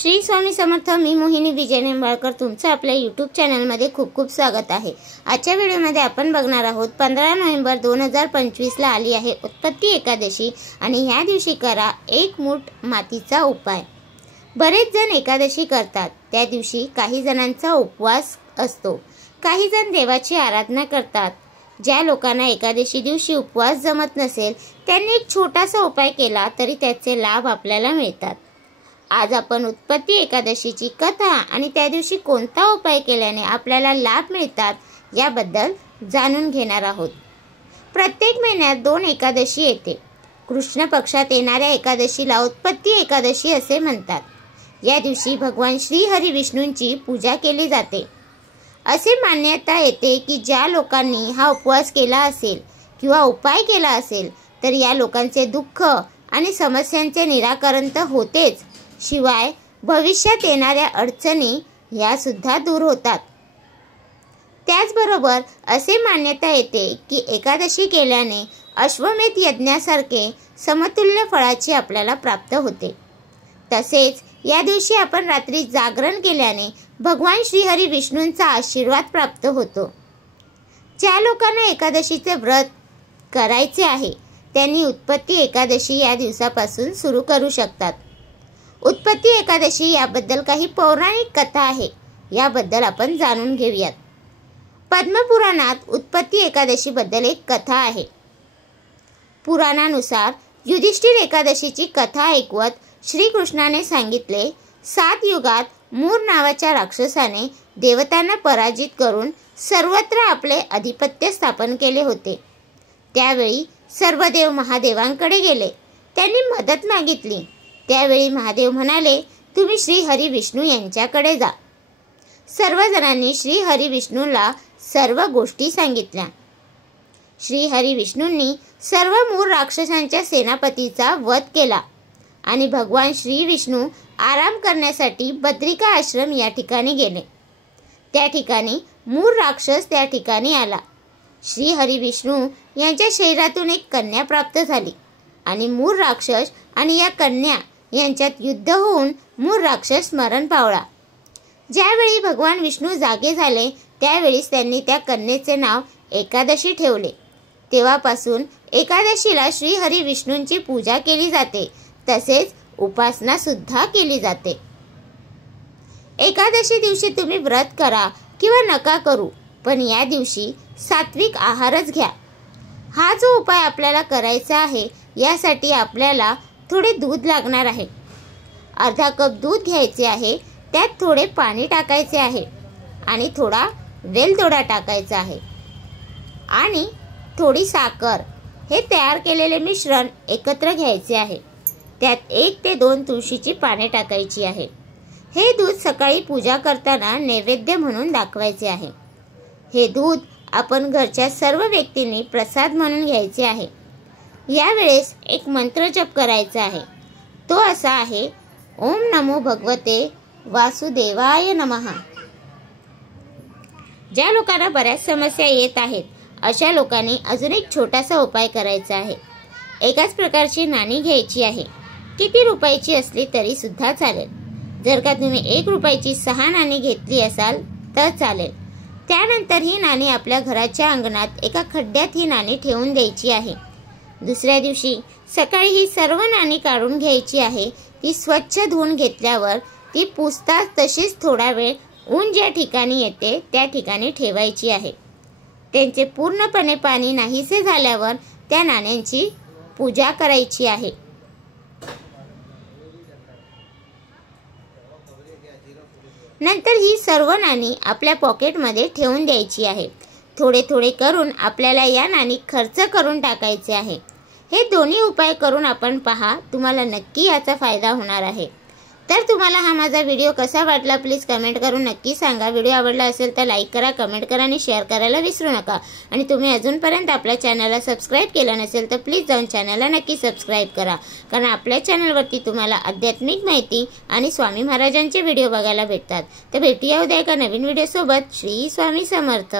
श्री स्वामी समर्थ। मी मोहिनी विजय निंबाळकर तुमचं आपल्या यूट्यूब चॅनलमध्ये खूप खूप स्वागत आहे। आजच्या व्हिडिओमध्ये आपण बघणार आहोत 15 नोव्हेंबर 2025 ला आली आहे उत्पत्ती एकादशी आणि ह्या दिवशी करा एक मूठ मातीचा उपाय। बरेच जण एकादशी करतात, त्या दिवशी काही जणांचा उपवास असतो, काही जण देवाची आराधना करतात। ज्या लोकांना एकादशी दिवशी उपवास जमत नसेल त्यांनी एक छोटासा उपाय केला तरी त्याचे लाभ आपल्याला मिळतात। आज आपण उत्पत्ती एकादशीची कथा आणि त्या दिवशी कोणता उपाय केल्याने आपल्याला लाभ मिळतात याबद्दल जाणून घेणार आहोत। प्रत्येक महिन्यात 2 एकादशी येते। कृष्ण पक्षात येणाऱ्या एकादशीला उत्पत्ती एकादशी असे म्हणतात। या दिवशी भगवान श्री हरी विष्णूंची पूजा केली जाते। असे मान्यता येते की ज्या लोकांनी हा उपवास केला असेल किंवा उपाय केला असेल तर या लोकांचे दुःख आणि समस्यांचे निराकरण तर होतेच, शिवाय भविष्यात येणाऱ्या अडचणी ह्या सुद्धा दूर होतात। त्याचबरोबर असे मान्यता येते की एकादशी केल्याने अश्वमेध यज्ञासारखे समतुल्य फळाची आपल्याला प्राप्त होते। तसेच या दिवशी आपण रात्री जागरण केल्याने भगवान श्री हरी विष्णूंचा आशीर्वाद प्राप्त होतो। ज्या लोकांना एकादशीचे व्रत करायचे आहे त्यांनी उत्पत्ती एकादशी या दिवसापासून सुरू करू शकतात। उत्पत्ती एकादशी याबद्दल काही पौराणिक कथा आहे, याबद्दल आपण जाणून घेऊयात। पद्मपुराणात उत्पत्ती एकादशी बद्दल एक कथा आहे। पुराणानुसार युधिष्ठिर एकादशीची कथा ऐकवत श्रीकृष्णाने सांगितले, 7 युगात मूर नावाच्या राक्षसाने देवतांना पराजित करून सर्वत्र आपले अधिपत्य स्थापन केले होते। त्यावेळी सर्व देव महादेवांकडे गेले, त्यांनी मदत मागितली। त्यावेळी महादेव म्हणाले, तुम्ही श्री हरी विष्णू यांच्याकडे जा। सर्वजणांनी श्री हरी विष्णूला सर्व गोष्टी सांगितल्या। श्री हरी विष्णूंनी सर्व मूर राक्षसांच्या सेनापतीचा वध केला आणि भगवान श्री विष्णू आराम करण्यासाठी बद्रिका आश्रम या ठिकाणी गेले। त्या ठिकाणी मूर राक्षस त्या ठिकाणी आला। श्री हरी विष्णू यांच्या शरीरातून एक कन्या प्राप्त झाली आणि मूर राक्षस आणि या कन्या यांच्यात युद्ध होऊन मूर राक्षस मरण पावला। ज्यावेळी भगवान विष्णू जागे झाले त्यावेळीच त्यांनी त्या कन्येचे नाव एकादशी ठेवले। तेव्हापासून एकादशीला श्री हरी विष्णूंची पूजा केली जाते, तसेच उपासना सुद्धा केली जाते। एकादशी दिवशी तुम्ही व्रत करा किंवा नका करू, पण या दिवशी सात्विक आहारच घ्या। हा जो उपाय आपल्याला करायचा आहे यासाठी आपल्याला थोडे दूध लागणार आहे। अर्धा कप दूध घ्यायचे आहे, त्यात थोडे पाणी टाकायचे आहे आणि थोडा वेलदोडा टाकायचा आहे आणि थोडी साखर। हे तयार केलेले मिश्रण एकत्र घ्यायचे आहे। त्यात 1 ते 2 तुळशीची पाने टाकायची आहे। हे दूध सकाळी पूजा करताना नैवेद्य म्हणून दाखवायचे आहे। हे दूध आपण घरच्या सर्व व्यक्तींनी प्रसाद म्हणून घ्यायचे आहे। यावेळेस एक मंत्र जप करायचा आहे, तो असा आहे, ओम नमो भगवते वासुदेवाय नमः। ज्या लोकांना बऱ्याच समस्या येत आहेत अशा लोकांनी अजून एक छोटासा उपाय करायचा आहे। एकाच प्रकारची नाणी घ्यायची आहे, किती रुपयाची असली तरी सुद्धा चालेल। जर का तुम्ही 1 रुपयाची 6 नाणी घेतली असाल तर चालेल। त्यानंतर ही नाणी आपल्या घराच्या अंगणात एका खड्ड्यात ही नाणी ठेवून द्यायची आहे। दुसऱ्या दिवशी सकाळी ही सर्व नाणी काढून घ्यायची आहे। ती स्वच्छ धुवून घेतल्यावर ती पुसताच तशीच थोडा वेळ ऊन ज्या ठिकाणी येते त्या ठिकाणी ठेवायची आहे। त्यांचे पूर्णपणे पाणी नाहीसे झाल्यावर त्या नाण्यांची पूजा करायची आहे। नंतर ही सर्व नाणी आपल्या पॉकेटमध्ये ठेवून द्यायची आहे। थोडे थोडे करून आपल्याला या नाणी खर्च करून टाकायचे आहे। हे दोन्ही उपाय करून आपण पहा, तुम्हाला नक्की याचा फायदा होणार आहे। तर तुम्हाला हा माझा व्हिडिओ कसा वाटला प्लीज कमेंट करून नक्की सांगा। व्हिडिओ आवडला असेल तर लाईक करा, कमेंट करा आणि शेअर करायला विसरू नका। आणि तुम्ही अजूनपर्यंत आपल्या चॅनलला सबस्क्राईब केलं नसेल तर प्लीज जाऊन चॅनलला नक्की सबस्क्राईब करा, कारण आपल्या चॅनलवरती तुम्हाला आध्यात्मिक माहिती आणि स्वामी महाराजांचे व्हिडिओ बघायला भेटतात। तर भेटूया उद्या एका नवीन व्हिडिओ सोबत। श्री स्वामी समर्थ।